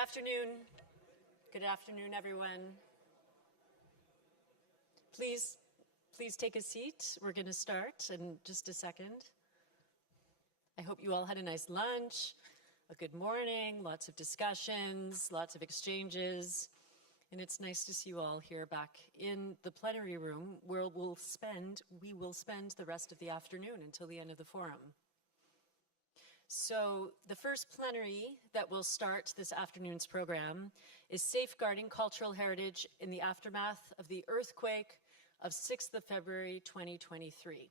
afternoon. Good afternoon, everyone. Please take a seat. We're going to start in just a second. I hope you all had a nice lunch, a good morning, lots of discussions, lots of exchanges. And it's nice to see you all here back in the plenary room where we will spend the rest of the afternoon until the end of the forum. So the first plenary that will start this afternoon's program is Safeguarding Cultural Heritage in the Aftermath of the Earthquake of 6th of February 2023.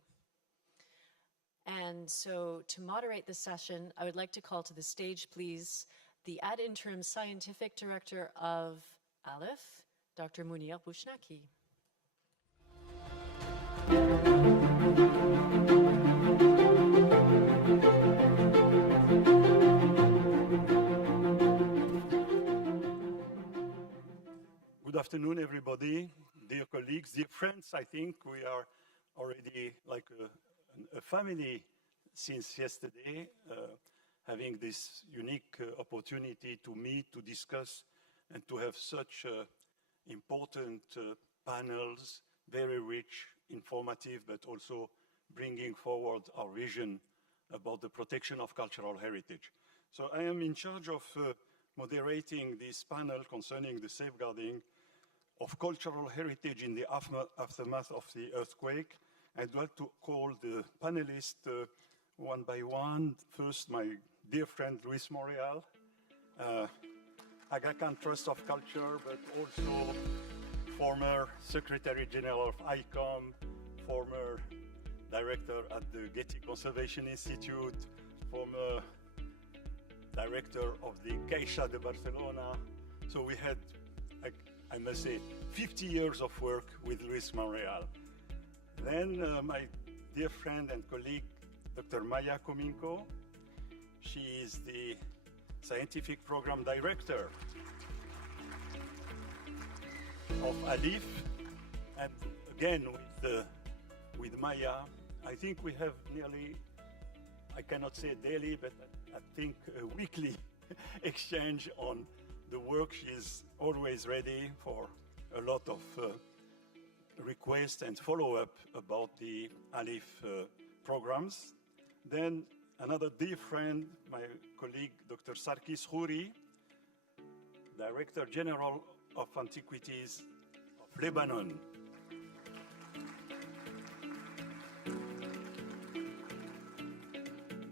And so to moderate this session, I would like to call to the stage, please, the ad interim scientific director of ALIPH, Dr. Munir Bushnaki. Good afternoon, everybody, dear colleagues, dear friends. I think we are already like a family since yesterday, having this unique opportunity to meet, to discuss, and to have such important panels, very rich, informative, but also bringing forward our vision about the protection of cultural heritage. So I am in charge of moderating this panel concerning the safeguarding of cultural heritage in the aftermath of the earthquake. I'd like to call the panelists one by one. First, my dear friend Luis Montreal, Aga Khan Trust of Culture, but also former Secretary General of ICOM, former director at the Getty Conservation Institute, former director of the Caixa de Barcelona. So we had, I must say, 50 years of work with Luis Montreal. Then my dear friend and colleague, Dr. Maya Kominko. She is the scientific program director of ALIPH. And again, with Maya, I think we have nearly, I cannot say daily, but I think a weekly exchange on the work. She is always ready for a lot of requests and follow-up about the ALIPH programs. Then another dear friend, my colleague, Dr. Sarkis Khouri, Director General of Antiquities of Lebanon.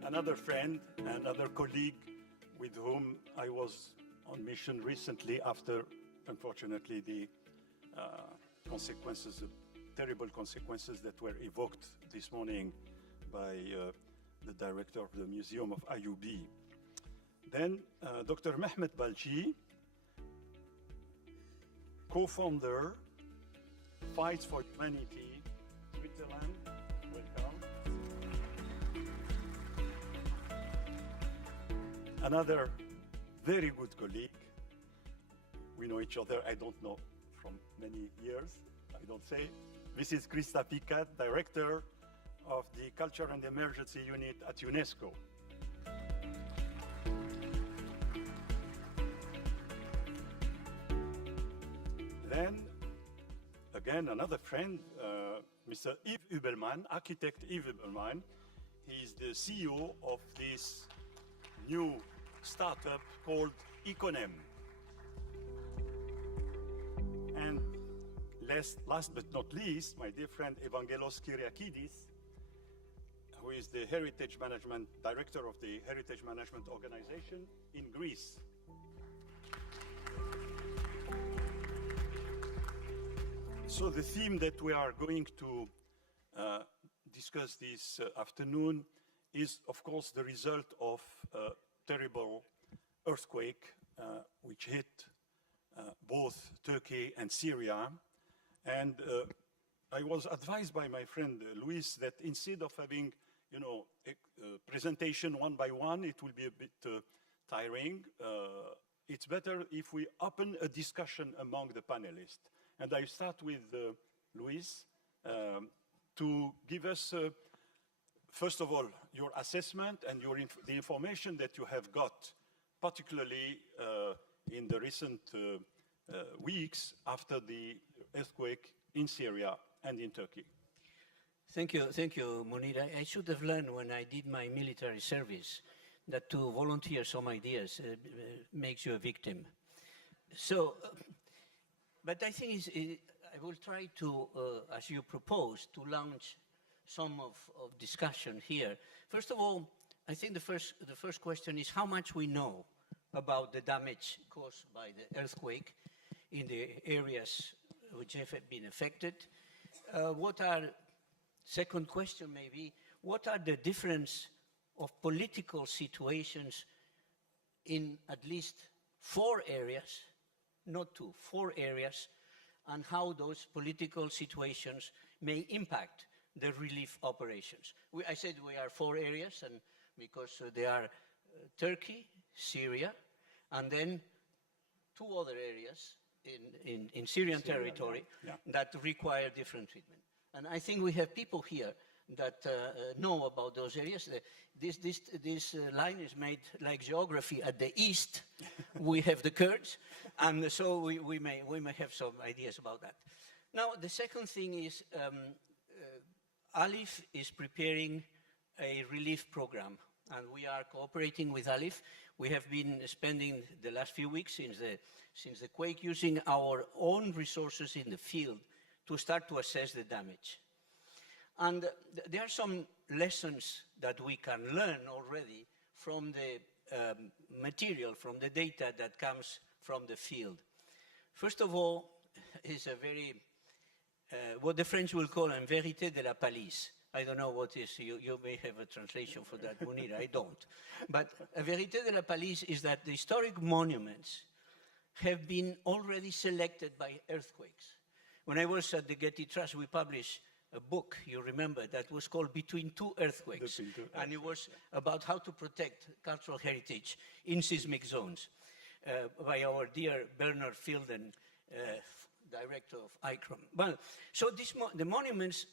Another friend, another colleague with whom I was on mission recently after, unfortunately, the consequences, the terrible consequences that were evoked this morning by the director of the Museum of Ayubi. Then Dr. Mehmet Balci, co-founder, Fights for Humanity, Switzerland. Welcome. Another very good colleague. We know each other, I don't know, from many years, I don't say. This is Krista Picat, Director of the Culture and Emergency Unit at UNESCO. Then, again, another friend, Mr. Yves Hubelmann, architect Yves Hubelmann. He is the CEO of this new startup called Econem. And last but not least, my dear friend Evangelos Kyriakidis, who is the Heritage Management Director of the Heritage Management Organization in Greece. So the theme that we are going to discuss this afternoon is, of course, the result of a terrible earthquake which hit both Turkey and Syria. And I was advised by my friend Luis that instead of having, you know, a presentation one by one, it will be a bit tiring. It's better if we open a discussion among the panelists. And I start with Luis to give us, first of all, your assessment and the information that you have got, particularly in the recent weeks after the earthquake in Syria and in Turkey? Thank you, Munir. I should have learned when I did my military service that to volunteer some ideas makes you a victim. So, but I think I will try to, as you propose, to launch some of discussion here. First of all, I think the first question is how much we know about the damage caused by the earthquake in the areas which have been affected. Second question maybe, what are the difference of political situations in at least 4 areas, not 2, 4 areas, and how those political situations may impact the relief operations. I said we are 4 areas, and because they are Turkey, Syria, and then 2 other areas in Syrian territory that require different treatment. And I think we have people here that know about those areas. This line is made like geography. At the east, we have the Kurds, and so we may have some ideas about that. Now, the second thing is ALIPH is preparing a relief program, and we are cooperating with ALIPH. We have been spending the last few weeks since the quake using our own resources in the field to start to assess the damage. And there are some lessons that we can learn already from the material, from the data that comes from the field. First of all, is a very, what the French will call un vérité de la palisse. I don't know what is, you may have a translation for that, Munir, I don't. But a vérité de la palisse is that the historic monuments have been already selected by earthquakes. When I was at the Getty Trust, we published a book, you remember, that was called Between Two Earthquakes. And it was about how to protect cultural heritage in seismic zones by our dear Bernard Fielden, director of ICROM. Well, so the monuments,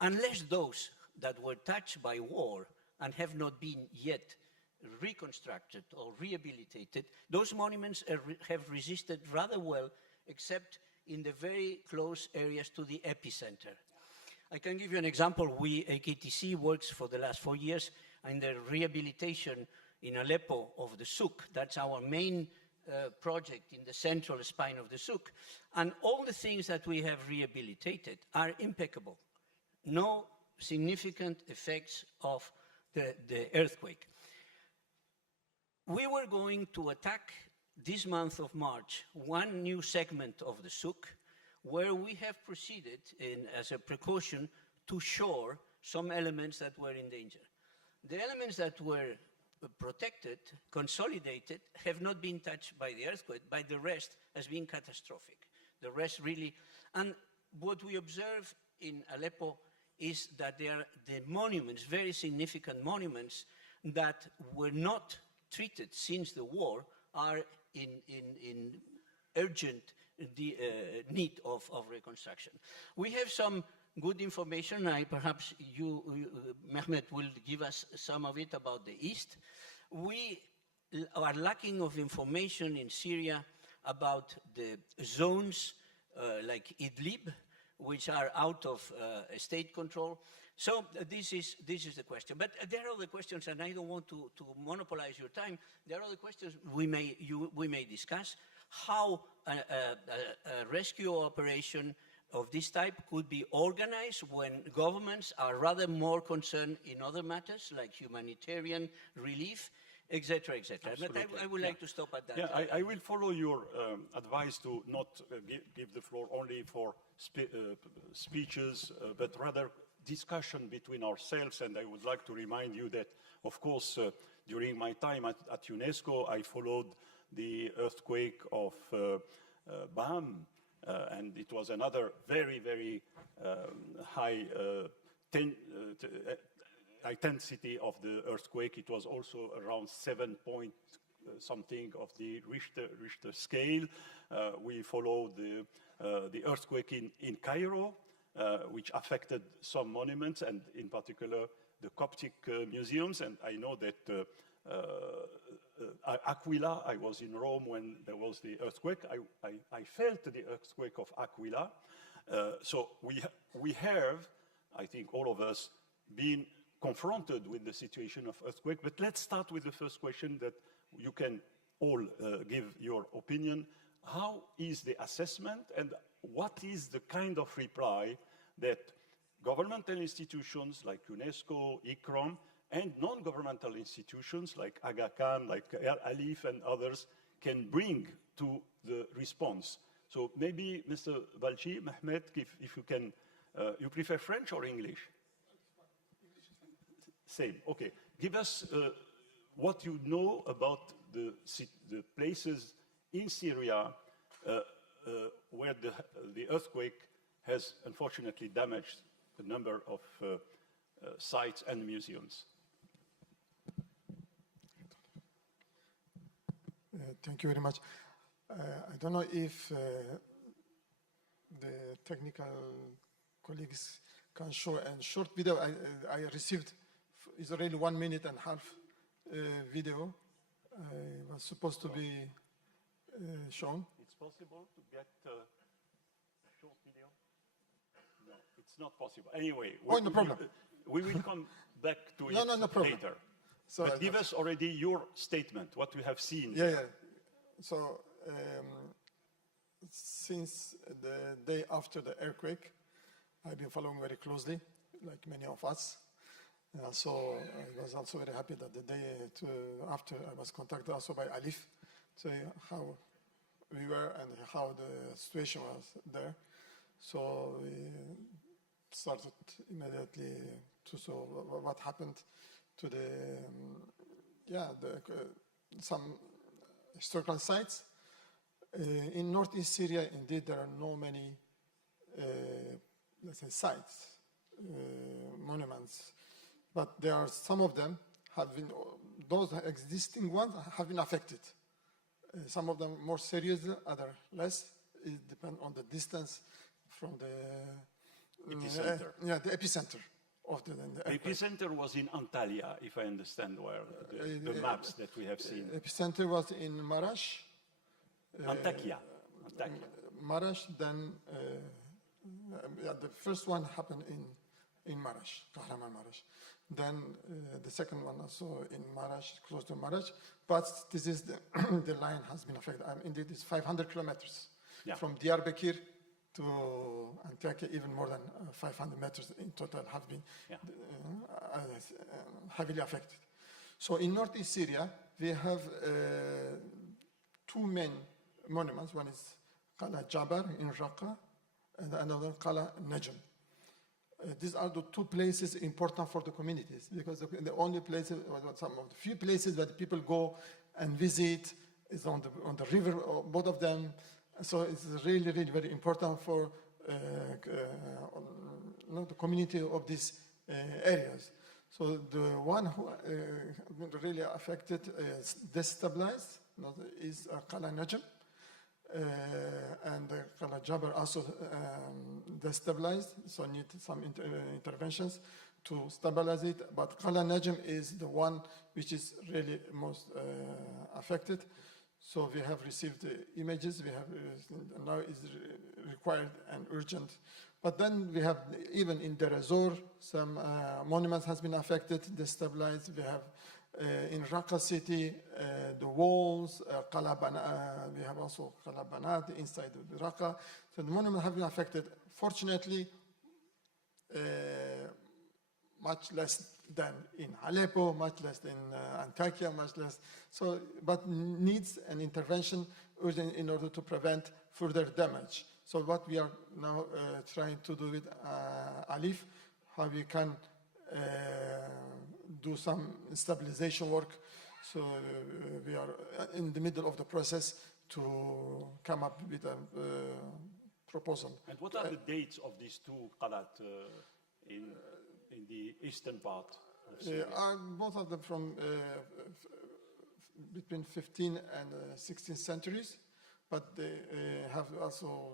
unless those that were touched by war and have not been yet reconstructed or rehabilitated, those monuments have resisted rather well, except in the very close areas to the epicenter. I can give you an example. AKTC works for the last 4 years in the rehabilitation in Aleppo of the souk. That's our main project in the central spine of the souk. And all the things that we have rehabilitated are impeccable. No significant effects of the earthquake. We were going to attack this month of March one new segment of the souk where we have proceeded as a precaution to shore some elements that were in danger. The elements that were protected, consolidated, have not been touched by the earthquake, but the rest has been catastrophic. The rest really, and what we observe in Aleppo is that there are the monuments, very significant monuments that were not treated since the war are in urgent need of reconstruction. We have some good information. Perhaps you, Mehmet, will give us some of it about the East. We are lacking of information in Syria about the zones like Idlib, which are out of state control. So this is the question. But there are other questions, and I don't want to monopolize your time. There are other questions we may discuss. How a rescue operation of this type could be organized when governments are rather more concerned in other matters, like humanitarian relief, etc., etc. But I would like to stop at that. Yeah, I will follow your advice to not give the floor only for speeches, but rather discussion between ourselves. And I would like to remind you that, of course, during my time at UNESCO, I followed the earthquake of Bam, and it was another very, very high intensity of the earthquake. It was also around 7 point something of the Richter scale. We followed the earthquake in Cairo, which affected some monuments, and in particular the Coptic museums. And I know that Aquila. I was in Rome when there was the earthquake. I felt the earthquake of Aquila. So we have, I think all of us, been confronted with the situation of earthquake. But let's start with the first question that you can all give your opinion. How is the assessment and what is the kind of reply that governmental institutions like UNESCO, ICROM, and non-governmental institutions like Aga Khan, like ALIPH and others can bring to the response? So maybe Mr. Balchi, Mehmet, if you can, you prefer French or English? Same, okay. Give us what you know about the places in Syria where the earthquake has unfortunately damaged a number of sites and museums. Thank you very much. I don't know if the technical colleagues can show a short video I received. It's already 1.5 minutes video. I was supposed to be shown. It's possible to get a short video? No, it's not possible. Anyway, no problem. We will come back to it no problem. later. So but give us already your statement, what we have seen. Yeah. So since the day after the earthquake, I've been following very closely, like many of us. So I was also very happy that the day after I was contacted also by ALIPH to say how we were and how the situation was there. So we started immediately to see what happened to some historical sites. In northeast Syria, indeed, there are no many, let's say, sites, monuments. But there are some of them have been, those existing ones have been affected. Some of them more seriously, other less. It depends on the distance from the epicenter. The epicenter of the epicenter was in Antalya, if I understand well, the maps that we have seen. Epicenter was in Marash. Antakya. Marash, then the first one happened in Marash, Kahraman Marash. Then the second one also in Marash, close to Marash. But this is the line has been affected. Indeed, it's 500 kilometers from Diyarbakir to Antakya. Even more than 500 meters in total have been heavily affected. So in northeast Syria, we have two main monuments. One is Qala Jabar in Raqqa, and another Qala Najm. These are the two places important for the communities because the only places, some of the few places that people go and visit is on the river, both of them. So it's really, really very important for the community of these areas. So the one who really affected, destabilized, is Qala Najm. And Qala Jabar also destabilized, so need some interventions to stabilize it. But Qala Najm is the one which is really most affected. So we have received the images. We have now is required and urgent. But then we have even in Deir ez-Zor some monuments has been affected, destabilized. We have in Raqqa city, the walls, we have also Qala Banat inside of Raqqa. So the monuments have been affected. Fortunately, much less than in Aleppo, much less than Antakya, much less. So, but needs an intervention urgent in order to prevent further damage. So what we are now trying to do with ALIPH, how we can do some stabilization work. So we are in the middle of the process to come up with a proposal. And what are the dates of these two qalat in the eastern part of Syria? Both of them from between 15th and 16th centuries, but they have also,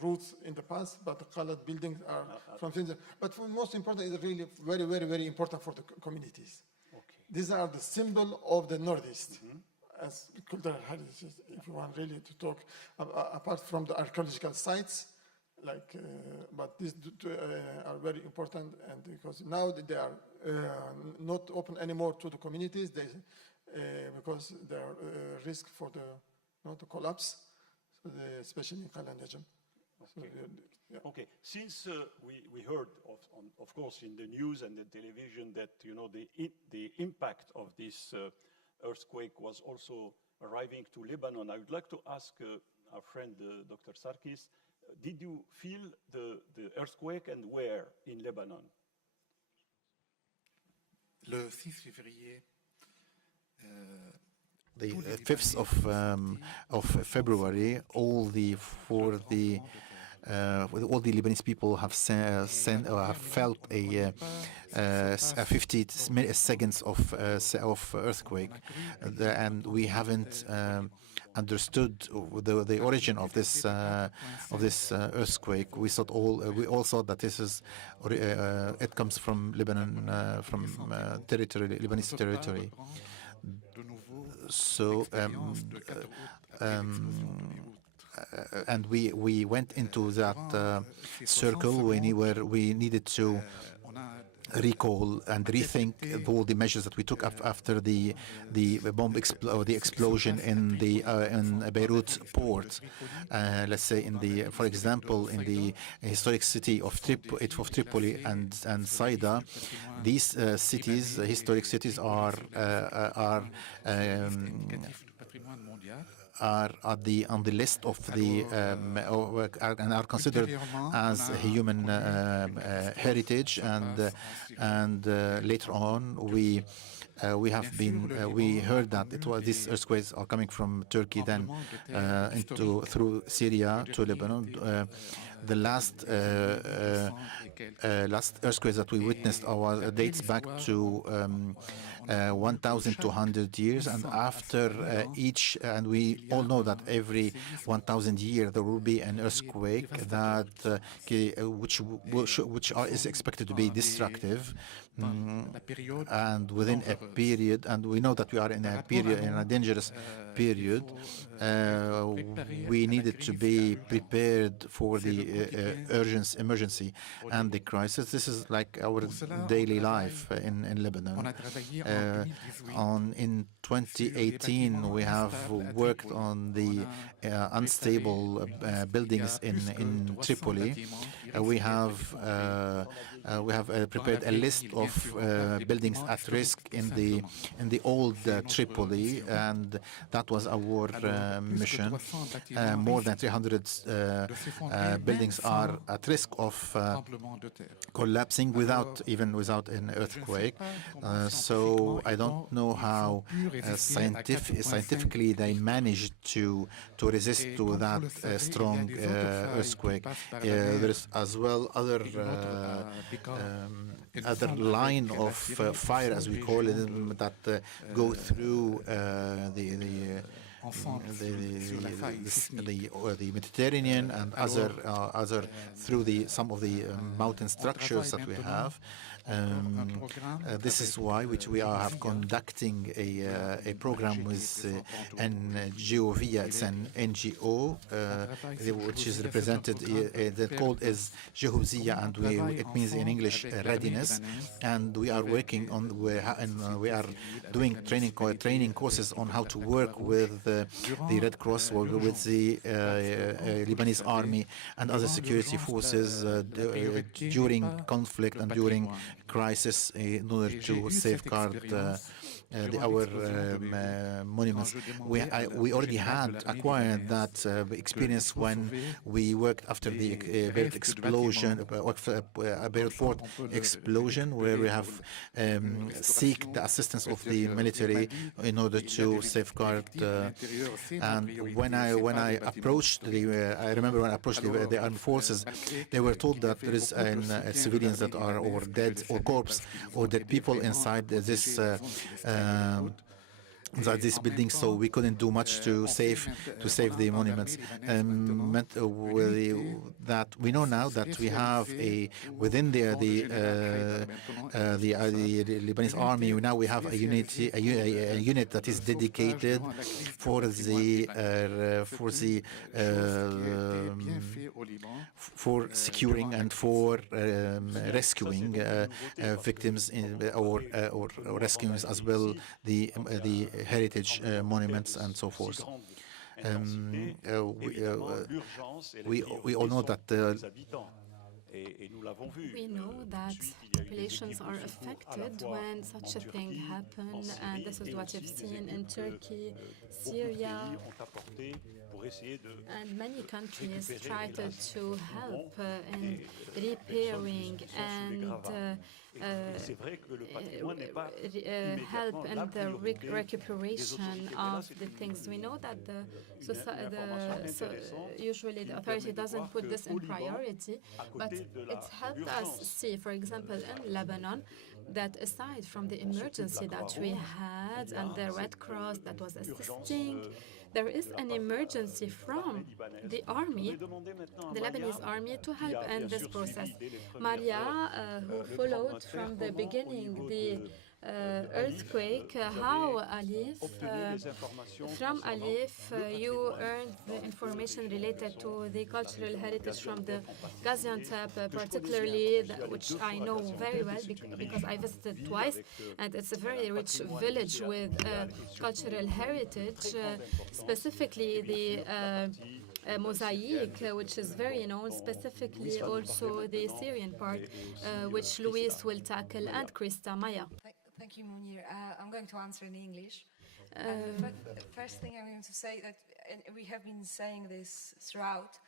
roots in the past, but the colored buildings are from things. But for most important is really very, very, very important for the communities. Okay. These are the symbol of the Northeast. As cultural heritage, if you want really to talk apart from the archaeological sites, like, but these are very important, and because now they are not open anymore to the communities, because they are risk for the collapse, so especially in Kala Najm. Okay. So, yeah. Okay. Since we heard, of course, in the news and the television that the impact of this earthquake was also arriving to Lebanon, I would like to ask our friend Dr. Sarkis, did you feel the earthquake, and where in Lebanon? Le 6 février, the 5th of February, all the Lebanese people have felt a 50 seconds of earthquake, and we haven't understood the origin of this earthquake. We all thought that this is it comes from Lebanon, from Lebanese territory. So and we went into that circle where we needed to recall and rethink all the measures that we took after the bomb the explosion in the in Beirut port. Let's say for example, in the historic city of Tripoli and Saida, these historic cities are on the list of and are considered as human heritage, and later on we heard that these earthquakes are coming from Turkey, then through Syria to Lebanon. The last earthquakes that we witnessed dates back to 1,200 years, and after each, and we all know that every 1,000 years there will be an earthquake that which is expected to be destructive. And within a period, and we know that we are in a dangerous period, we needed to be prepared for the emergency and the crisis. This is like our daily life in Lebanon. In 2018, we have worked on the unstable buildings in Tripoli. We have prepared a list of buildings at risk in the old Tripoli, and that was our mission. More than 300 buildings are at risk of collapsing without an earthquake. So I don't know how scientifically they managed to resist to that strong earthquake. There is as well other line of fire, as we call it, that go through the Mediterranean and other through some of the mountain structures that we have. This is why we are conducting a program with NGOVIA. It's an NGO which is represented. The code is Jehovzia, and it means in English readiness. And we are working on we are doing training courses on how to work with the Red Cross, or with the Lebanese army and other security forces during conflict and during crisis, in order to safeguard our monuments. We already had acquired that experience when we worked after the Beirut explosion, Beirut port explosion, where we have seek the assistance of the military in order to safeguard. And when I approached I remember when I approached the armed forces, they were told that there is civilians that are dead or corpse or dead people inside this inside this building, so we couldn't do much to save the monuments. That we know now that we have within the Lebanese army. Now we have a unit that is dedicated for securing and for rescuing victims or rescuing as well the heritage monuments and so forth. We all know that we know that populations are affected when such a thing happens, and this is what you've seen in Turkey, Syria, and many countries tried to help in repairing and help in the recuperation of the things. We know that usually the authority doesn't put this in priority, but it helped us see, for example, in Lebanon, that aside from the emergency that we had and the Red Cross that was assisting, there is an emergency from the army, the Lebanese army, to help in this process. Maria, who followed from the beginning the earthquake, how ALIPH, from ALIPH, you earned the information related to the cultural heritage from the Gaziantep, particularly, which I know very well because I visited twice, and it's a very rich village with cultural heritage, specifically the mosaic, which is very known, specifically also the Syrian part, which Luis will tackle, and Krista, Maya. Thank you, Munir. I'm going to answer in English. First thing I'm going to say that, and we have been saying this throughout,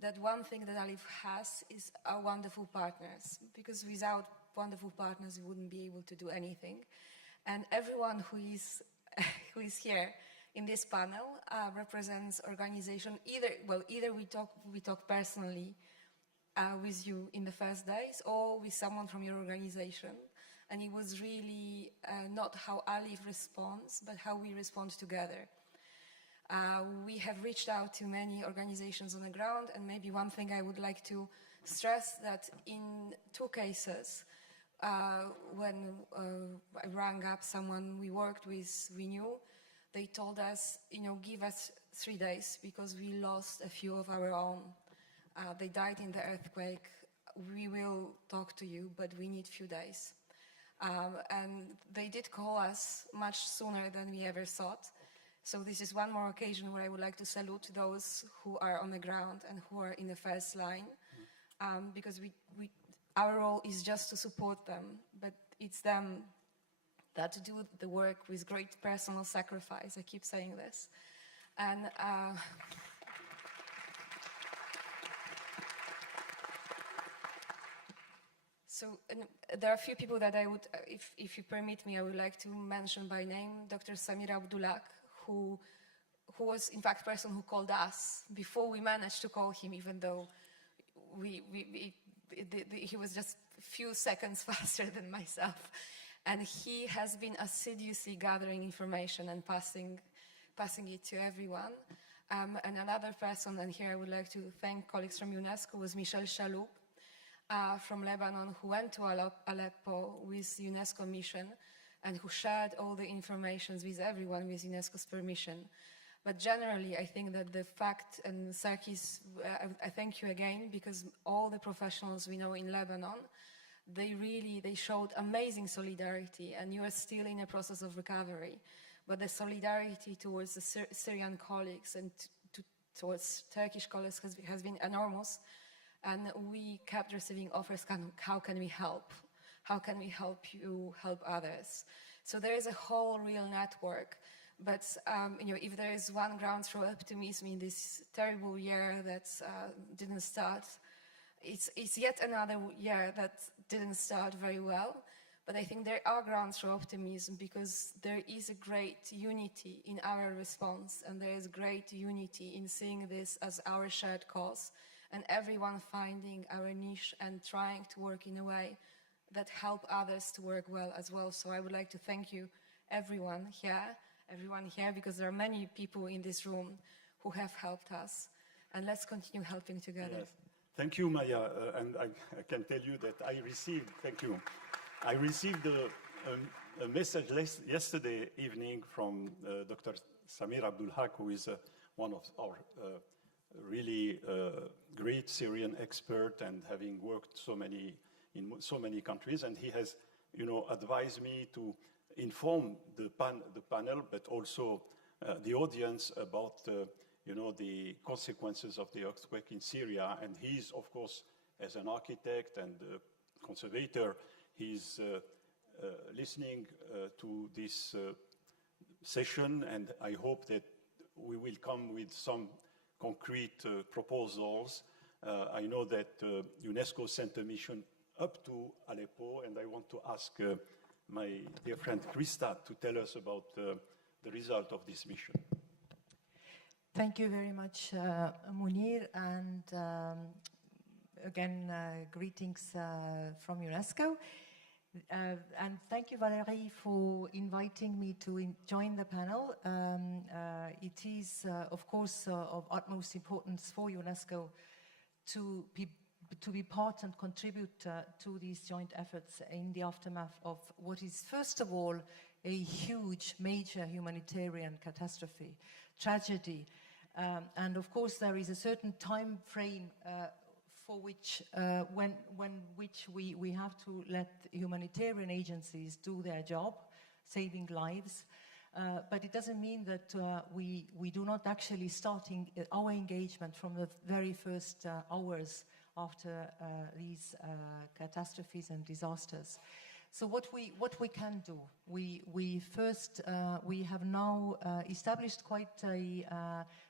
that one thing that ALIPH has is our wonderful partners, because without wonderful partners, we wouldn't be able to do anything. And everyone who is here in this panel represents organization. Either we talk personally with you in the first days, or with someone from your organization. And it was really not how ALIPH responds, but how we respond together. We have reached out to many organizations on the ground, and maybe one thing I would like to stress that in 2 cases, when I rang up someone we worked with, we knew, they told us, give us 3 days because we lost a few of our own. They died in the earthquake. We will talk to you, but we need few days. And they did call us much sooner than we ever thought. So this is one more occasion where I would like to salute those who are on the ground and who are in the first line, because our role is just to support them, but it's them that do the work with great personal sacrifice. I keep saying this. And so there are a few people that I would, if you permit me, I would like to mention by name. Dr. Samir Abdullah, who was in fact the person who called us before we managed to call him, even though he was just a few seconds faster than myself. And he has been assiduously gathering information and passing it to everyone. And another person, and here I would like to thank colleagues from UNESCO, was Michel Chaloub from Lebanon, who went to Aleppo with UNESCO mission and who shared all the information with everyone with UNESCO's permission. But generally, I think that the fact, and Sarkis, I thank you again, because all the professionals we know in Lebanon, they showed amazing solidarity, and you are still in a process of recovery. But the solidarity towards the Syrian colleagues and towards Turkish colleagues has been enormous. And we kept receiving offers, how can we help? How can we help you help others? So there is a whole real network. But if there is one ground for optimism in this terrible year that didn't start, it's yet another year that didn't start very well. But I think there are grounds for optimism because there is a great unity in our response, and there is great unity in seeing this as our shared cause, and everyone finding our niche and trying to work in a way that help others to work well as well. So I would like to thank you, everyone here, everyone here, because there are many people in this room who have helped us, and let's continue helping together. Yes. Thank you, Maya, and I can tell you that I received, thank you, I received a message yesterday evening from Dr. Samir Abdul Haq, who is one of our really great Syrian expert and having worked in so many countries, and he has, advised me to inform the panel, but also the audience about, the consequences of the earthquake in Syria. And he's, of course, as an architect and conservator, he's listening to this session, and I hope that we will come with some concrete proposals. I know that UNESCO sent a mission up to Aleppo, and I want to ask my dear friend Krista to tell us about the result of this mission. Thank you very much, Munir, and again, greetings from UNESCO. And thank you, Valérie, for inviting me to join the panel. It is, of course, of utmost importance for UNESCO to be part and contribute to these joint efforts in the aftermath of what is, first of all, a huge, major humanitarian catastrophe, tragedy. And of course, there is a certain time frame for which, we have to let humanitarian agencies do their job, saving lives. But it doesn't mean that we do not actually start our engagement from the very first hours after these catastrophes and disasters. So what we can do, we have now established quite a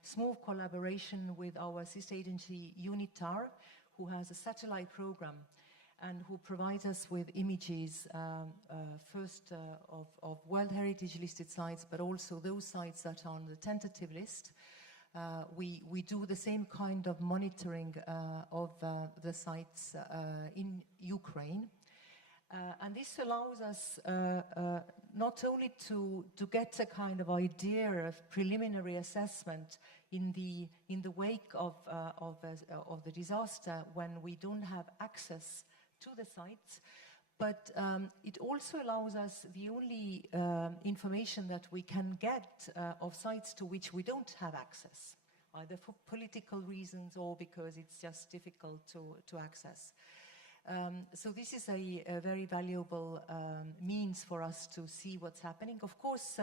small collaboration with our sister agency UNITAR, who has a satellite program and who provides us with images, first of World Heritage listed sites, but also those sites that are on the tentative list. We do the same kind of monitoring of the sites in Ukraine. And this allows us not only to get a kind of idea of preliminary assessment in the wake of the disaster when we don't have access to the sites, but it also allows us the only information that we can get of sites to which we don't have access, either for political reasons or because it's just difficult to access. So this is a very valuable means for us to see what's happening. Of course,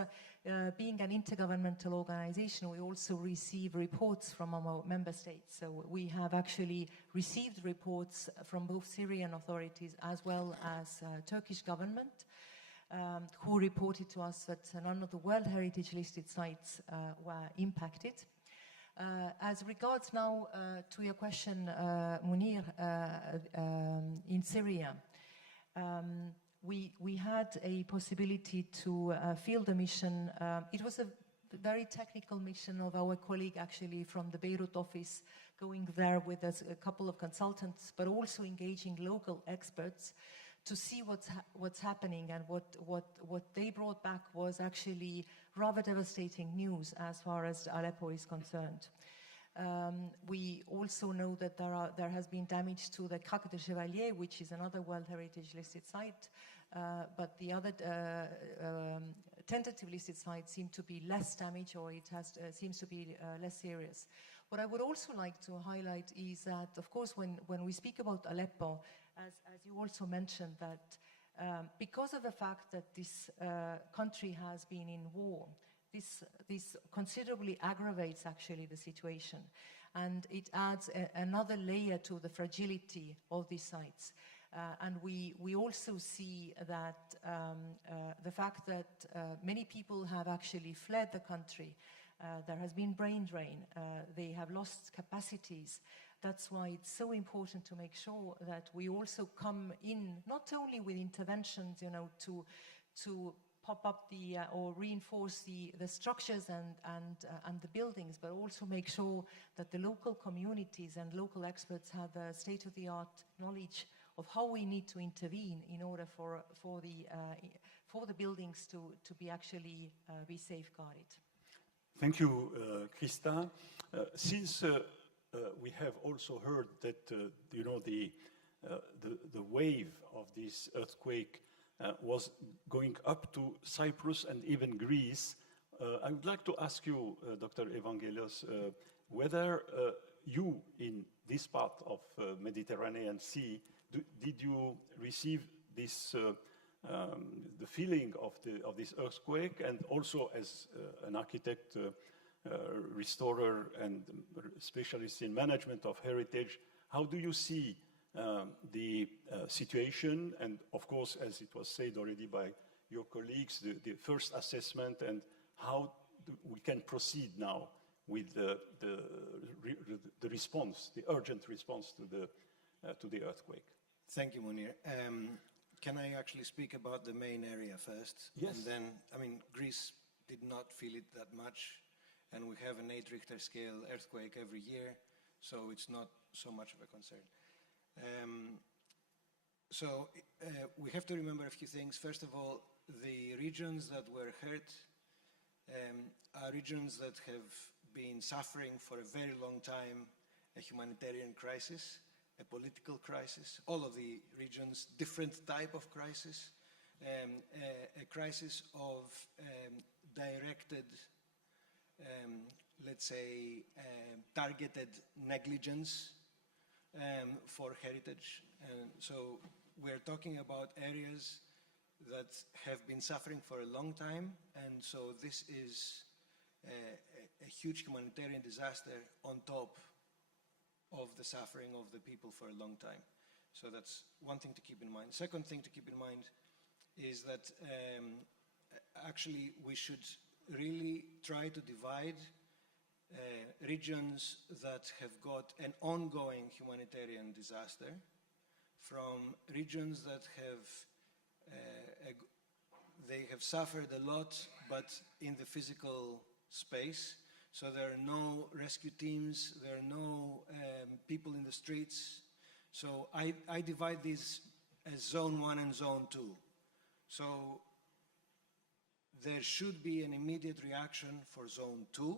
being an intergovernmental organization, we also receive reports from our member states. So we have actually received reports from both Syrian authorities as well as Turkish government, who reported to us that none of the World Heritage listed sites were impacted. As regards now to your question, Munir, in Syria, we had a possibility to field a mission. It was a very technical mission of our colleague actually from the Beirut office, going there with us, a couple of consultants, but also engaging local experts to see what's happening. And what they brought back was actually rather devastating news as far as Aleppo is concerned. We also know that there has been damage to the Crac de Chevalier, which is another World Heritage listed site, but the other tentative listed sites seem to be less damaged, or it seems to be less serious. What I would also like to highlight is that, of course, when we speak about Aleppo, as you also mentioned, that because of the fact that this country has been in war, this considerably aggravates actually the situation, and it adds another layer to the fragility of these sites. And we also see that the fact that many people have actually fled the country. There has been brain drain. They have lost capacities. That's why it's so important to make sure that we also come in not only with interventions, to pop up or reinforce the structures and the buildings, but also make sure that the local communities and local experts have state-of-the-art knowledge of how we need to intervene in order for for the buildings to be actually be safeguarded. Thank you, Krista. Since we have also heard that you know the wave of this earthquake was going up to Cyprus and even Greece, I would like to ask you, Dr. Evangelios, whether you in this part of Mediterranean Sea did you receive this the feeling of this earthquake, and also as an architect, restorer, and specialist in management of heritage, how do you see the situation? And of course, as it was said already by your colleagues, the first assessment and how we can proceed now with the response, the urgent response to the earthquake. Thank you, Munir. Can I actually speak about the main area first? Yes. And then, I mean, Greece did not feel it that much, and we have an 8 Richter scale earthquake every year, so it's not so much of a concern. We have to remember a few things. First of all, the regions that were hurt are regions that have been suffering for a very long time a humanitarian crisis, a political crisis, all of the regions, different type of crisis, a crisis of directed, let's say, targeted negligence for heritage. And so we're talking about areas that have been suffering for a long time, and so this is a huge humanitarian disaster on top of the suffering of the people for a long time. So that's one thing to keep in mind. Second thing to keep in mind is that actually we should really try to divide regions that have got an ongoing humanitarian disaster from regions that they have suffered a lot, but in the physical space. So there are no rescue teams, there are no people in the streets. So I divide these as Zone 1 and Zone 2. So there should be an immediate reaction for Zone 2.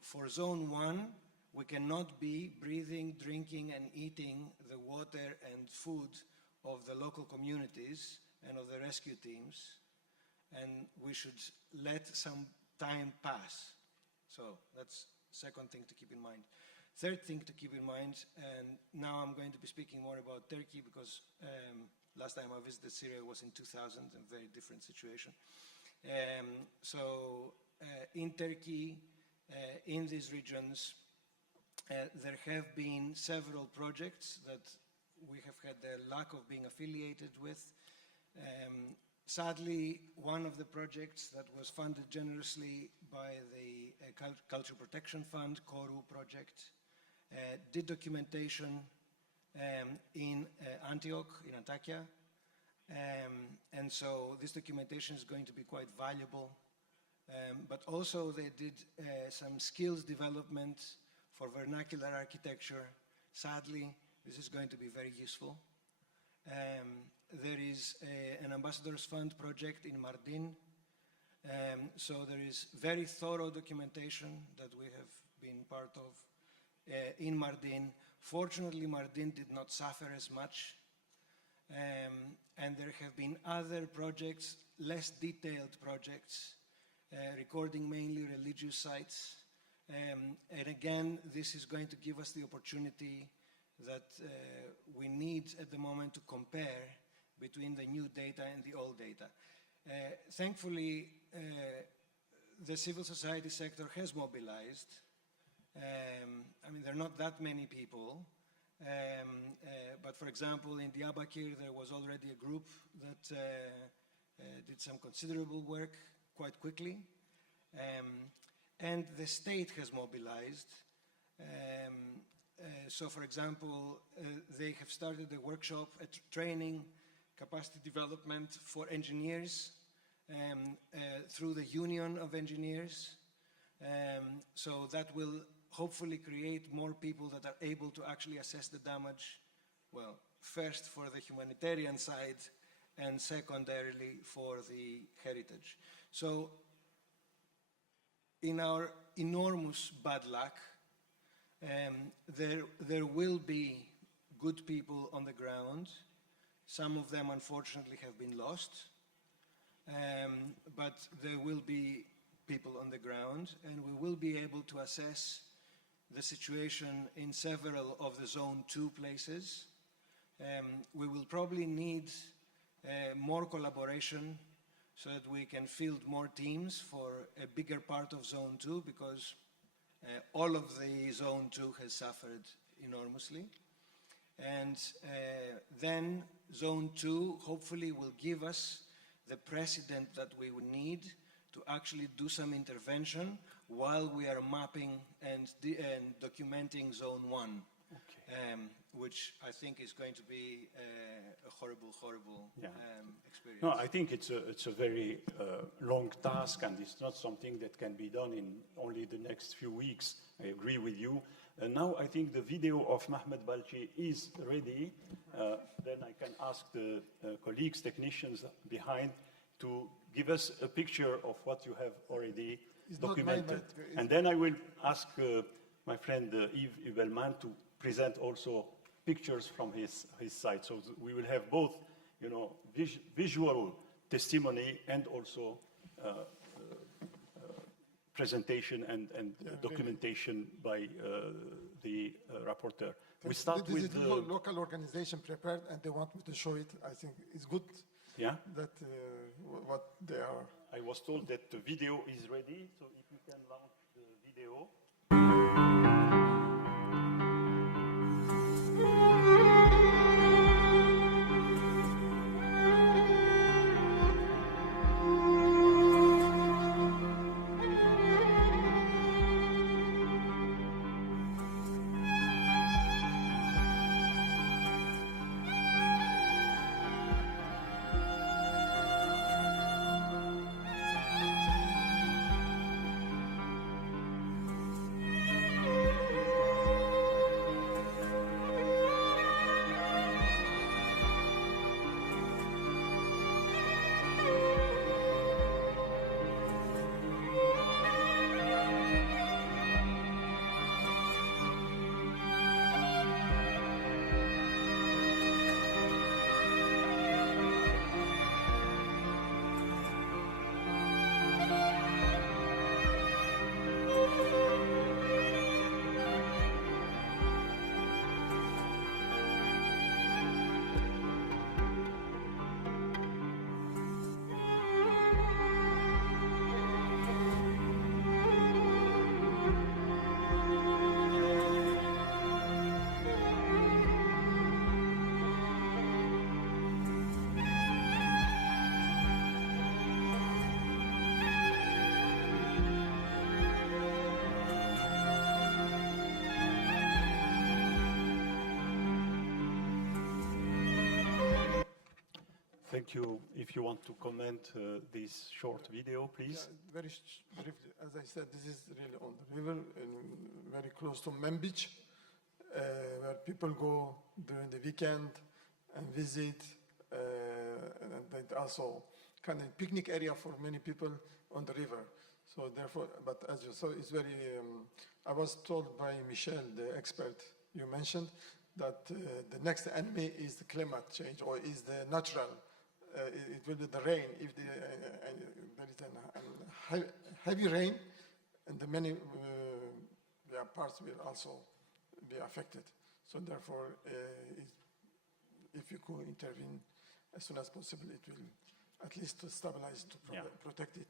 For Zone 1, we cannot be breathing, drinking, and eating the water and food of the local communities and of the rescue teams, and we should let some time pass. So that's second thing to keep in mind. Third thing to keep in mind, and now I'm going to be speaking more about Turkey because last time I visited Syria was in 2000, a very different situation. In Turkey, in these regions, there have been several projects that we have had the luck of being affiliated with. Sadly, one of the projects that was funded generously by the Culture Protection Fund, KORU project, did documentation in Antioch, in Antakya. And so this documentation is going to be quite valuable. But also they did some skills development for vernacular architecture. Sadly, this is going to be very useful. There is an Ambassadors Fund project in Mardin. So there is very thorough documentation that we have been part of in Mardin. Fortunately, Mardin did not suffer as much. And there have been other projects, less detailed projects, recording mainly religious sites. And again, this is going to give us the opportunity that we need at the moment to compare between the new data and the old data. Thankfully, the civil society sector has mobilized. I mean, there are not that many people, but for example, in Diyarbakir, there was already a group that did some considerable work quite quickly. And the state has mobilized. So for example, they have started a workshop, a training, capacity development for engineers through the Union of Engineers. So that will hopefully create more people that are able to actually assess the damage, well, first for the humanitarian side, and secondarily for the heritage. So in our enormous bad luck, there will be good people on the ground. Some of them, unfortunately, have been lost. But there will be people on the ground, and we will be able to assess the situation in several of the Zone 2 places. We will probably need more collaboration so that we can field more teams for a bigger part of Zone 2, because all of the Zone 2 has suffered enormously. And then Zone 2 hopefully will give us the precedent that we would need to actually do some intervention while we are mapping and documenting Zone 1, which I think is going to be a horrible, horrible experience. No, I think it's a very long task, and it's not something that can be done in only the next few weeks. I agree with you. And now I think the video of Mahmoud Balchi is ready. Then I can ask the colleagues, technicians behind, to give us a picture of what you have already documented. And then I will ask my friend Yves Hubelman to present also pictures from his side. So we will have both, you know, visual testimony and also presentation and documentation by the rapporteur. We start this with the local organization prepared, and they want me to show it. I think it's good. Yeah. That what they are. I was told that the video is ready, so if you can launch the video. Thank you. If you want to comment this short video, please. Yeah, very briefly, as I said, this is really on the river, and very close to Manbij, where people go during the weekend and visit, and also kind of picnic area for many people on the river. So therefore, but as you saw, it's very, I was told by Michel, the expert you mentioned, that the next enemy is the climate change, or is the natural. It will be the rain. If there is a heavy rain, and the many parts will also be affected. So therefore, if you could intervene as soon as possible, it will at least to stabilize, to protect it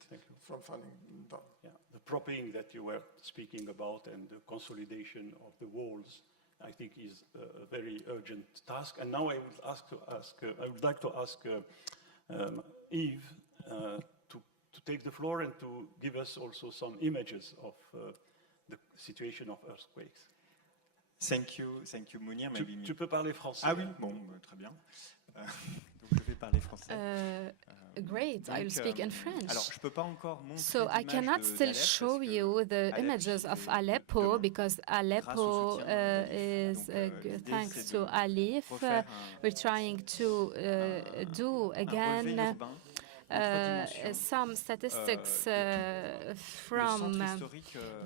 from falling down. Yeah, the propping that you were speaking about and the consolidation of the walls, I think, is a very urgent task. And now I would like to ask Yves to take the floor and to give us also some images of the situation of earthquakes. Thank you, Mounir. Tu peux parler français? Ah oui, bon, très bien. Donc je Great, I will speak in French. Alors, je peux pas encore montrer So I cannot still show you the images of Aleppo because Aleppo is, thanks to ALIPH, we're trying to do again some statistics from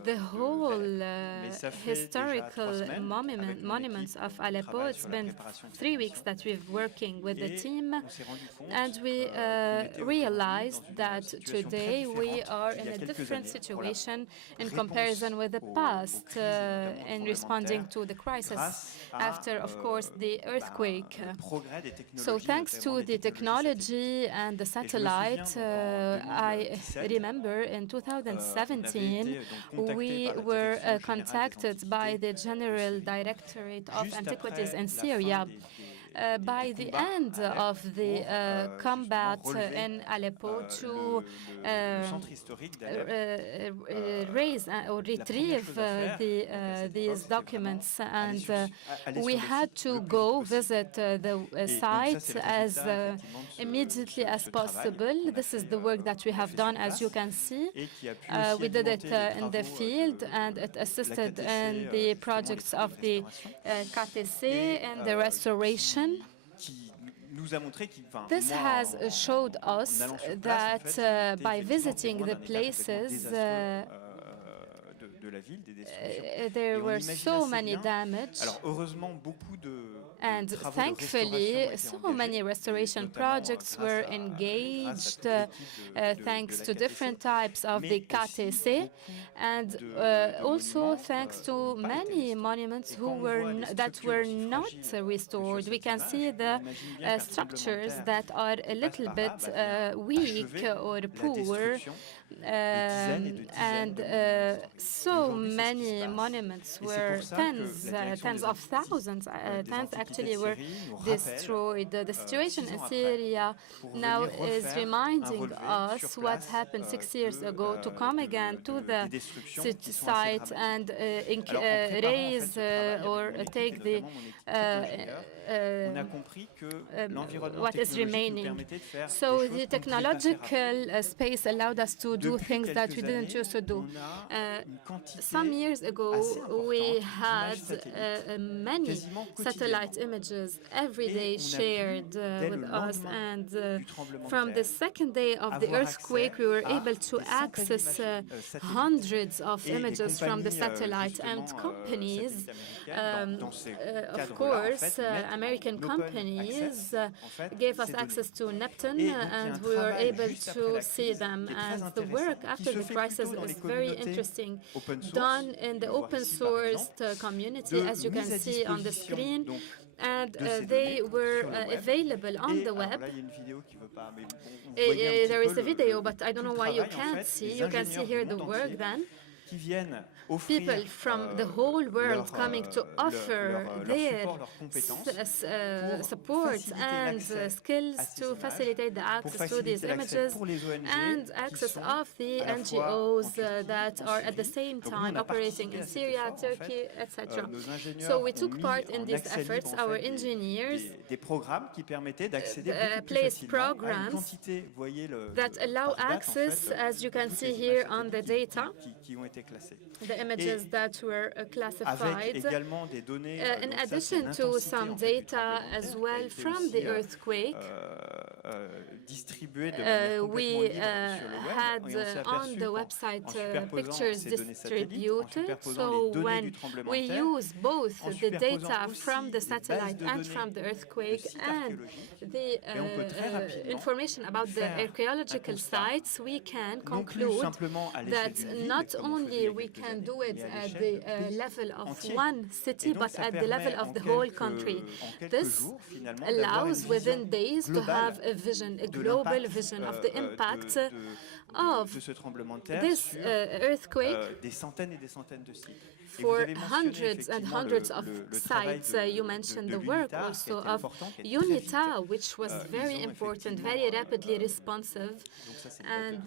the whole historical monuments of Aleppo. It's been 3 weeks that we've working with the team, and we realized that today we are in a different situation in comparison with the past in responding to the crisis after, of course, the earthquake. So thanks to the technology and the satellite, I remember in 2017 we were contacted by the General Directorate of Antiquities in Syria. By the end of the combat in Aleppo to raise or retrieve these documents, and we had to go visit the site as immediately as possible. This is the work that we have done, as you can see. We did it in the field, and it assisted in the projects of the KTC and the restoration. This has showed us that by visiting the places, there were so many damage, and thankfully so many restoration projects were engaged thanks to different types of the KTC, and also thanks to many monuments that were not restored. We can see the structures that are a little bit weak or poor, and so many monuments were tens of thousands, actually were destroyed. The situation in Syria now is reminding us what happened 6 years ago, to come again to the site and raise or take the what is remaining. So the technological space allowed us to do things that we didn't used to do. Some years ago, we had many satellite images every day shared with us, and from the second day of the earthquake, we were able to access hundreds of images from the satellite, and companies, of course, American companies gave us access to Neptune, and we were able to see them. And the work after the crisis is very interesting, done in the open source community, as you can see on the screen, and they were available on the web. There is a video, but I don't know why you can't see. You can see here the work then. People from the whole world coming to offer their support and skills to facilitate the access to these images and access of the NGOs that are at the same time operating in Syria, Turkey, etc. So we took part in these efforts. Our engineers placed programs that allow access, as you can see here on the data, the images that were classified, in addition to some data as well from the earthquake. We had on the website pictures distributed, so when we use both the data from the satellite and from the earthquake and the information about the archaeological sites, we can conclude that not only we can do it at the level of one city, but at the level of the whole country. This allows within days to have a vision, a global vision of the impact of ce tremblement de terre this sur earthquake des centaines et des centaines de sites. Et vous for avez mentionné hundreds and effectivement hundreds of le travail sites. de, You mentioned de the work l'UNITA, qui a also été of important, qui a été très vite. UNITA, which was Ils very ont important, effectivement, very rapidly responsive. Donc ça, c'est And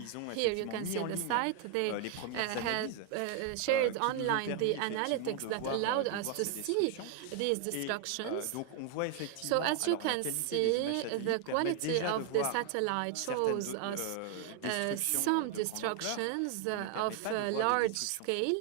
ils ont here you effectivement can mis see en the ligne site. They les premières have analyses shared qui nous ont online permis the analytics effectivement that de allowed voir us to ces see destructions. these Et, destructions. donc on voit effectivement, So as you alors, la can qualité des see, images the satellites permet quality déjà de of the voir satellite certaines shows us destructions some de grande ampleur, destructions mais ne permet of pas de voir des large destructions. scale.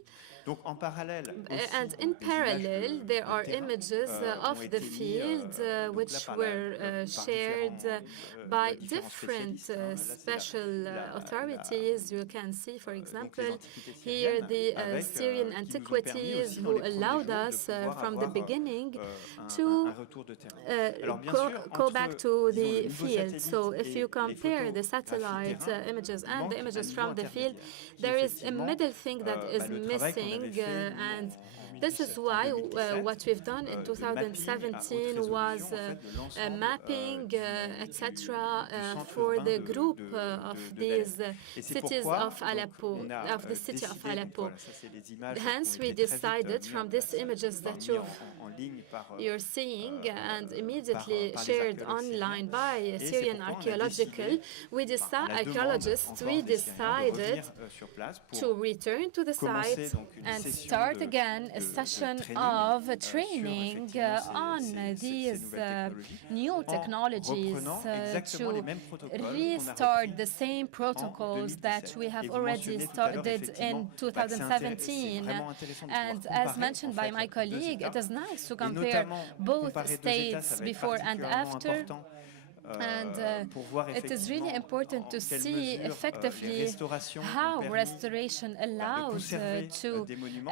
Donc en parallèle aussi, And in donc, des images parallel, there de are terrain, images ont of the été mis, field donc which là, par were par shared différents, by différents different spécialistes, hein. Là, c'est special authorities. You can see, for donc example, les antiquités here syriennes, the avec, Syrian qui nous ont permis antiquities aussi dans who les premiers allowed jours de us pouvoir from the avoir, beginning un to retour de terrain. Alors bien sûr, go entre, back to disons, le the niveau field. So satellite if et you les compare the photographies satellite terrain, images il and manque the un images niveau from the field, intermédiaire, qui there is a effectivement, middle thing that is le travail qu'on avait missing, fait, nous, and en this is why 2017, what we've done in de mapping à haute 2017 résolution, was en fait, de l'ensemble, mapping, etc., centre for urbain the de- group de- of de these d'Alep. Et c'est cities pourquoi, of donc, Aleppo, on a, of the city of décidé, donc Aleppo. voilà, ça, c'est les images qui Hence, ont we été très vite, decided mis en from these place, images enfin, that mis you've en ligne par, you're seeing and immediately par les shared archéologues online syriens. by Et c'est Syrian pourquoi on a archaeological, décidé, we enfin, à la demande archaeologists, encore we des Syriens, de decided revenir, sur place pour to return to the commencer site donc une and session start de- again a de session training, of sur training effectivement on ces these nouvelles new en technologies reprenant exactement les to mêmes protocoles qu'on a restart repris the same protocols that 2017. we have Et vous already mentionnez tout à l'heure, started effectivement, in bah, que c'est 2017. vraiment intéressant de pouvoir And comparer, as mentioned en by fait, my les deux colleague, it états. is nice to Et compare notamment, both comparer deux états, ça states va être before and particulièrement after. important. And Pour voir it is really effectivement important en to quelle see mesure, les effectively restaurations how ont permis, restoration de allowed conserver, to des monuments.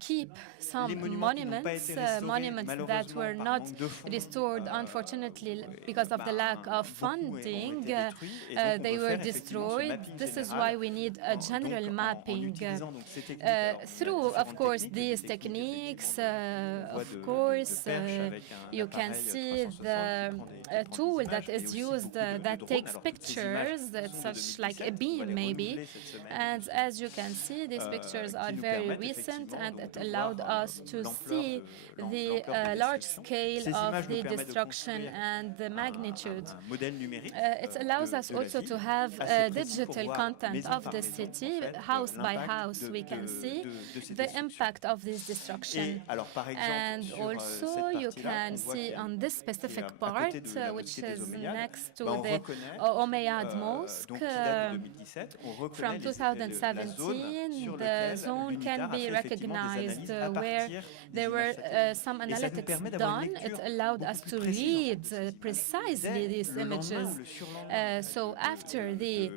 keep some Les monuments qui n'ont pas été restaurés, monuments that malheureusement, were par not manque de fonds, restored, unfortunately, because of the lack of beaucoup ont funding. été détruits, et donc on They veut were faire effectivement ce destroyed. mapping This is général, why we need a donc general en mapping. utilisant donc ces techniques. Alors, on a Through, of différentes course, techniques, these des techniques, techniques, effectivement, on voit of de course, perche avec un you can appareil see 360 the qui prend des tool images, that et is aussi used beaucoup de that drones. takes Alors, toutes ces images pictures, sont de such like a 2017, on va beam les maybe. renouveler cette semaine. And as you can see, these pictures are qui nous very permettent recent, effectivement and donc it de allowed voir, us to l'ampleur see de- the l'ampleur des large destructions. scale Ces of images the nous permettent de destruction construire and the magnitude. un modèle numérique It allows us de la also ville, to have assez précis pour digital voir content maison of par the maison, city, en fait, house by l'impact house. de- We can de- see de ces the destructions. impact of this destruction. Et alors, par exemple, And sur, also cette you partie-là, can on voit see qu'il y a- on this qui est specific à part, côté de la which mosquée des is Omeyyades, next to bah, on the reconnaît, Omeyyad Mosque. donc, qui date de 2017, on reconnaît From la zone 2017, sur the laquelle zone l'UNITA can a be fait effectivement des recognized analyses à where partir des there were images satellites. some Et ça nous analytics permet d'avoir une done. It lecture allowed us beaucoup to plus précise, en read fait, de ces images. precisely Dès these le lendemain images. ou le surlendemain, So after the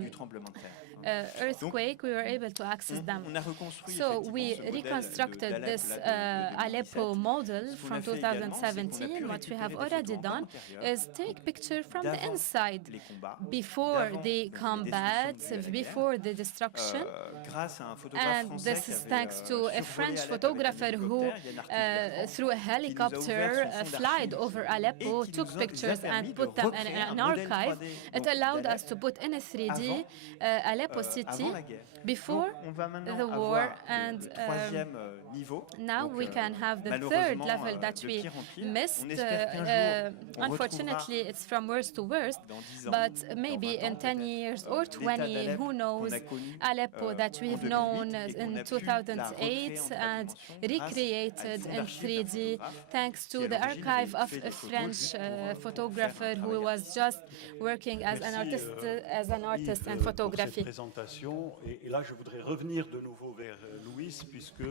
du tremblement de terre. earthquake, we were able to access them. On a reconstruit So we effectivement ce modèle reconstructed d'Alep, this là, de 2017. Aleppo model Ce qu'on from a fait également, c'est qu'on a pu 2017. What we have récupérer des already photos done encore is take picture from the d'avant inside, les combats, before d'avant the les combat, destructions de la before the destruction. grâce à un photographe And français this qui is avait, thanks to a survolé French Alep avec un photographer who, hélicoptère. Il y a un article through a qui nous a helicopter, ouvert son fonds flied d'archives over et Aleppo, qui took nous a pictures permis and de put them in recréer an un modèle archive. 3D It donc allowed d'Alep us to put in a 3D Aleppo city avant la guerre. before Donc, on va maintenant the avoir war, le and troisième niveau. now Donc, we can have the third malheureusement, level that de we pire en pire. missed. On espère qu'un jour, on Unfortunately, retrouvera it's from worst to worst, dans 10 ans, but dans maybe 20 ans in 10 years or l'état 20, d'Alep who knows, qu'on a connu, Aleppo that en we've 2008 known et qu'on in a pu la recréer 2008 en and 3 dimensions grâce recreated à in un fonds d'archives 3D d'un thanks to qui, à the l'origine, archive avait of fait a des photos French juste pour photographer faire un who travail was just working as an artist, Yves, in pour photography. cette présentation. Et là, je voudrais revenir de nouveau vers Louis, puisque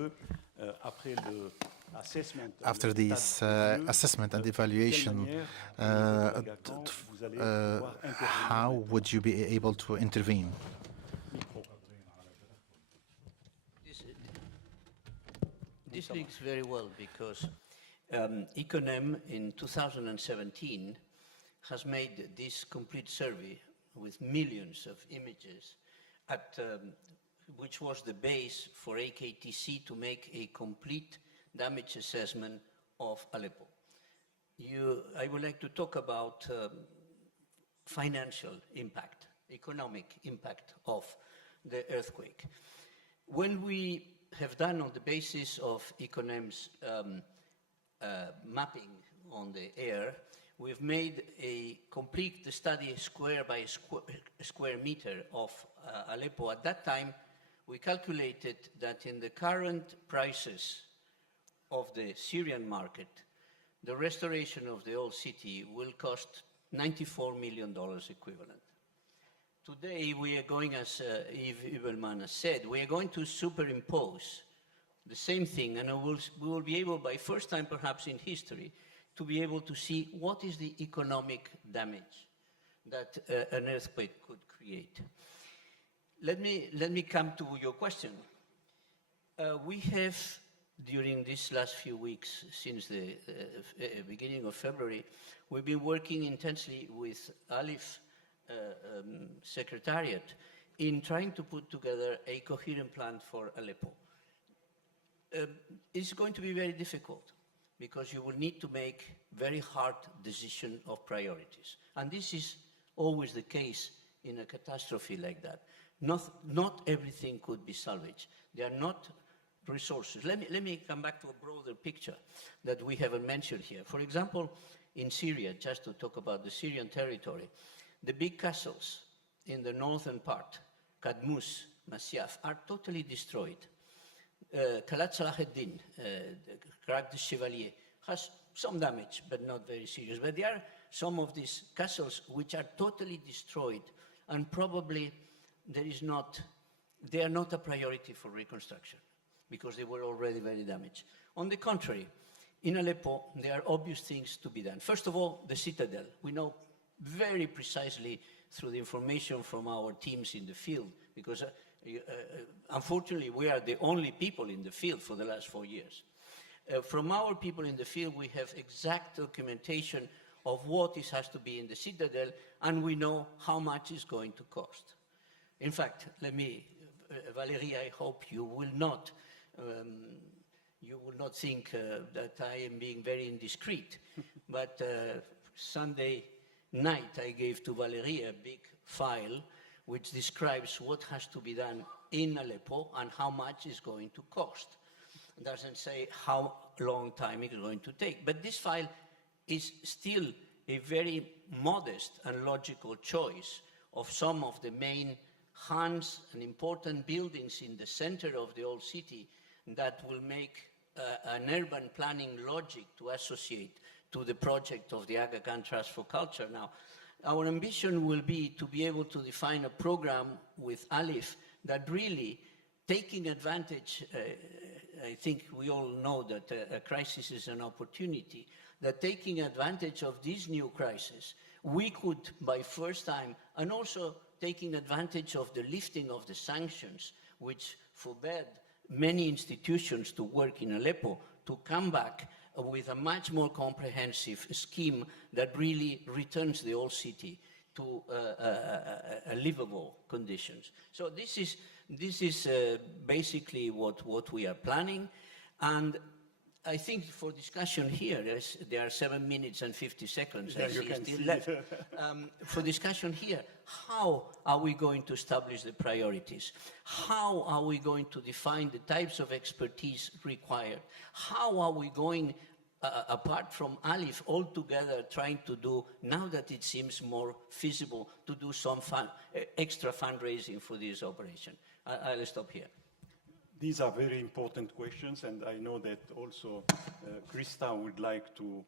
après le assessment, After this assessment and evaluation, how would you be able to intervene? This links very well because Econem in 2017 has made this complete survey with millions of images, which was the base for AKTC to make a complete damage assessment of Aleppo. I would like to talk about financial impact economic impact of the earthquake. When we have done on the basis of Econom's mapping on the air, we've made a complete study square by square meter of Aleppo. At that time, we calculated that in the current prices of the Syrian market, the restoration of the old city will cost $94 million equivalent. Today, we are going, as Yves Ubelman has said, we are going to superimpose the same thing, and we will be able, by first time perhaps in history, to be able to see what is the economic damage that an earthquake could create. Let me come to your question. We have, during these last few weeks, since the beginning of February, we've been working intensely with ALIPH Secretariat in trying to put together a coherent plan for Aleppo. It's going to be very difficult because you will need to make very hard decision of priorities. And this is always the case in a catastrophe like that. Not everything could be salvaged. There are not resources. Let me come back to a broader picture that we haven't mentioned here. For example, in Syria, just to talk about the Syrian territory, the big castles in the northern part, Kadmus, Masyaf, are totally destroyed. Khalat Salah ad-Din, Crag de Chevalier, has some damage, but not very serious. But there are some of these castles which are totally destroyed, and probably they are not a priority for reconstruction, because they were already very damaged. On the contrary, in Aleppo, there are obvious things to be done. First of all, the citadel. We know very precisely through the information from our teams in the field, because unfortunately, we are the only people in the field for the last 4 years. From our people in the field, we have exact documentation of what has to be in the citadel, and we know how much it's going to cost. In fact, Valérie, I hope you will not think that I am being very indiscreet, but Sunday night I gave to Valérie a big file which describes what has to be done in Aleppo and how much is going to cost. It doesn't say how long time it's going to take, but this file is still a very modest and logical choice of some of the main hands and important buildings in the center of the old city that will make an urban planning logic to associate to the project of the Aga Khan Trust for Culture. Now, our ambition will be to be able to define a program with ALIPH that really, taking advantage, I think we all know that a crisis is an opportunity, that taking advantage of this new crisis, we could, by first time, and also taking advantage of the lifting of the sanctions, which forbade many institutions to work in Aleppo, to come back with a much more comprehensive scheme that really returns the old city to livable conditions. So this is basically what we are planning, and I think for discussion here, there are 7 minutes and 50 seconds. Yeah, I see still left. For discussion here, how are we going to establish the priorities? How are we going to define the types of expertise required? How are we going, apart from ALIPH, altogether trying to do, now that it seems more feasible, to do some extra fundraising for this operation? I'll stop here. These are very important questions, and I know that also Krista would like to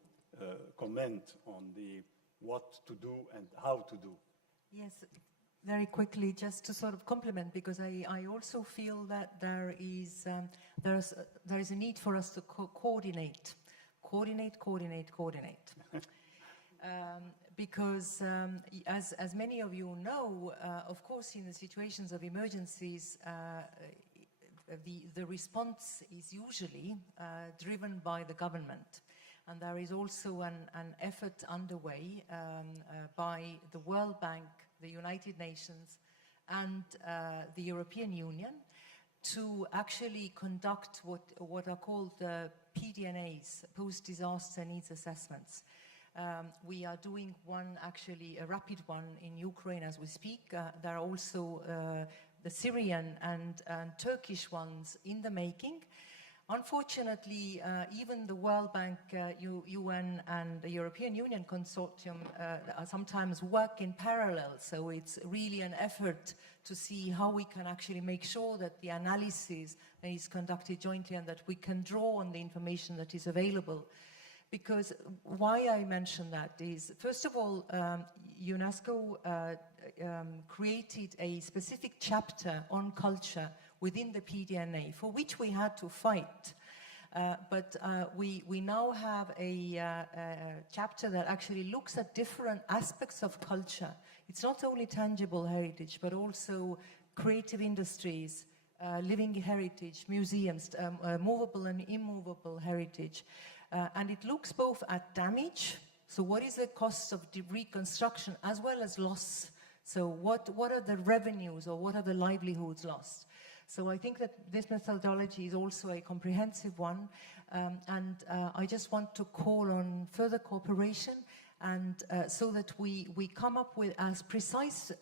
comment on the what to do and how to do. Yes, very quickly, just to sort of complement, because I also feel that there is a need for us to coordinate. Because as many of you know, of course, in the situations of emergencies, the response is usually driven by the government. And there is also an effort underway by the World Bank, the United Nations, and the European Union to actually conduct what are called PDNAs, post-disaster needs assessments. We are doing one, actually, a rapid one in Ukraine as we speak. There are also the Syrian and Turkish ones in the making. Unfortunately, even the World Bank, UN, and the European Union consortium sometimes work in parallel. So it's really an effort to see how we can actually make sure that the analysis is conducted jointly and that we can draw on the information that is available. Because why I mention that is, first of all, UNESCO created a specific chapter on culture within the PDNA, for which we had to fight. But we now have a chapter that actually looks at different aspects of culture. It's not only tangible heritage, but also creative industries, living heritage, museums, movable and immovable heritage. And it looks both at damage, so what is the cost of reconstruction, as well as loss. So what are the revenues, or what are the livelihoods lost? So I think that this methodology is also a comprehensive one, and I just want to call on further cooperation, and so that we come up with as precise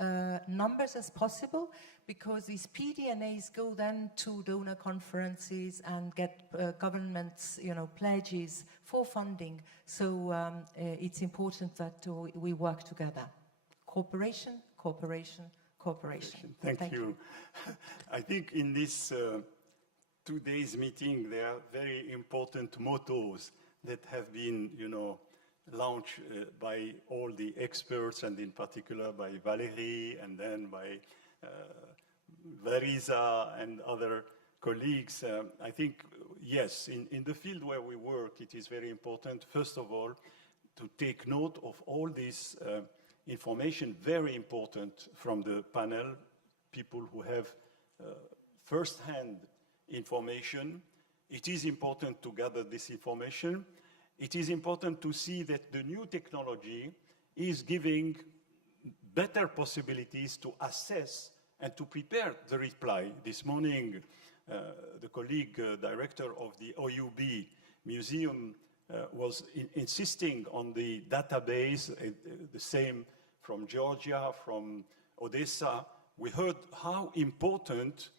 numbers as possible, because these PDNAs go then to donor conferences and get governments, pledges for funding. So it's important that we work together. Cooperation, cooperation, cooperation. Thank you. I think in this 2 days meeting, there are very important mottos that have been, launched by all the experts, and in particular by Valérie, and then by Larisa and other colleagues. I think, yes, in the field where we work, it is very important, first of all, to take note of all this information, very important from the panel, people who have first-hand information. It is important to gather this information. It is important to see that the new technology is giving better possibilities to assess and to prepare the reply. This morning, the colleague director of the OUB Museum was insisting on the database, the same from Georgia, from Odessa. We heard how important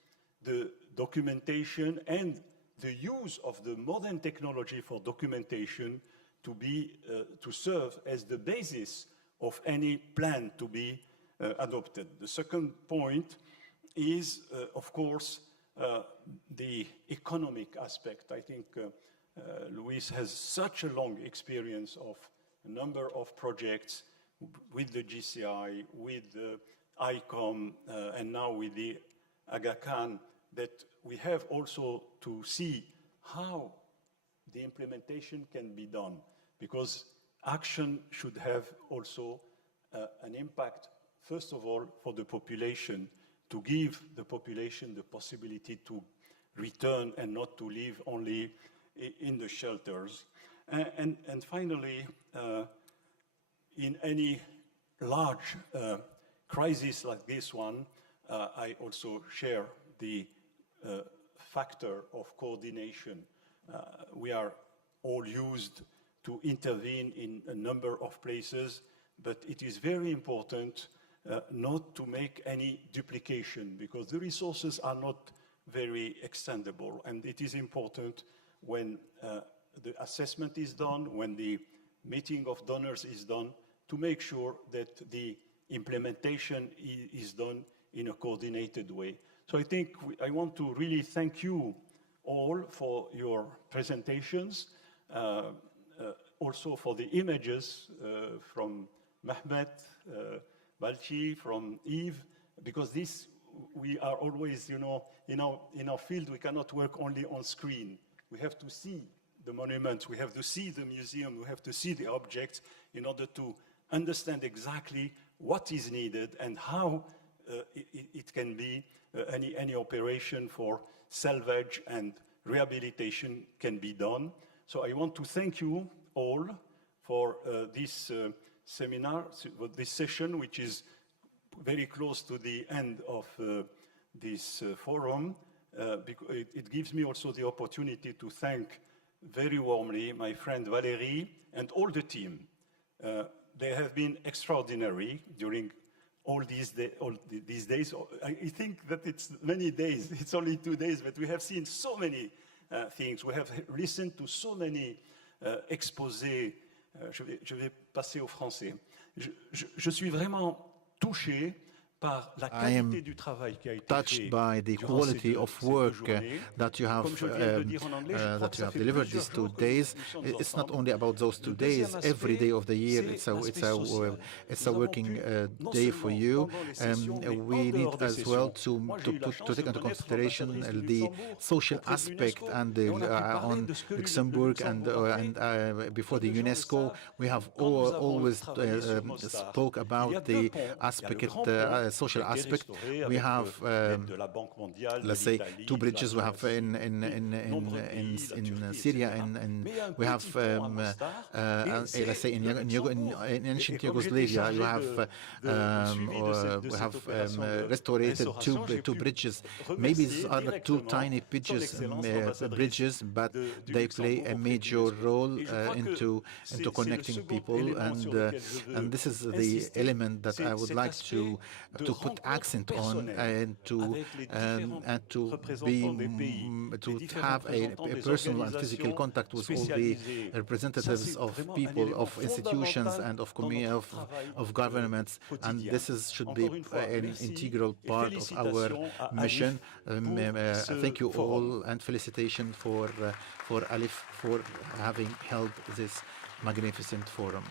the documentation and the use of the modern technology for documentation to serve as the basis of any plan to be adopted. The second point is, of course, the economic aspect. I think Luis has such a long experience of a number of projects with the GCI, with the ICOM, and now with the Aga Khan, that we have also to see how the implementation can be done, because action should have also an impact, first of all, for the population, to give the population the possibility to return and not to live only in the shelters. And finally, in any large crisis like this one, I also share the factor of coordination. We are all used to intervene in a number of places, but it is very important not to make any duplication, because the resources are not very extendable. And it is important when the assessment is done, when the meeting of donors is done, to make sure that the implementation is done in a coordinated way. So I think I want to really thank you all for your presentations, also for the images from Mehmet, Balchi, from Yves, because this, we are always, in our field, we cannot work only on screen. We have to see the monuments, we have to see the museum, we have to see the objects in order to understand exactly what is needed and how it can be, any operation for salvage and rehabilitation can be done. So I want to thank you all for this seminar, this session, which is very close to the end of this forum. Because it gives me also the opportunity to thank very warmly my friend Valérie and all the team, They have been extraordinary during all these days. I think that it's many days. It's only 2 days, but we have seen so many things. We have listened to so many exposés. Je vais passer au français. Je suis vraiment touché par la qualité du travail qui a été fait touched by the quality of work that you have delivered these 2 days. It's not only about those 2 days. Every day of the year, it's a working day for you. We need as well to take into consideration the social aspect and on Luxembourg and before the UNESCO. We have always spoke about the aspect. Social aspect. We have, let's say, 2 bridges we have in Syria, and we have, let's say, in ancient Yugoslavia, you have, we have restored 2 bridges. Maybe these are not 2 tiny bridges, but they play a major role into connecting people, and this is the element that I would like to put accent on, and to have a personal and physical contact with all the representatives of people, of institutions, and of governments, and this should be an integral part of our mission. Thank you all, and felicitation for ALIPH for having held this magnificent forum.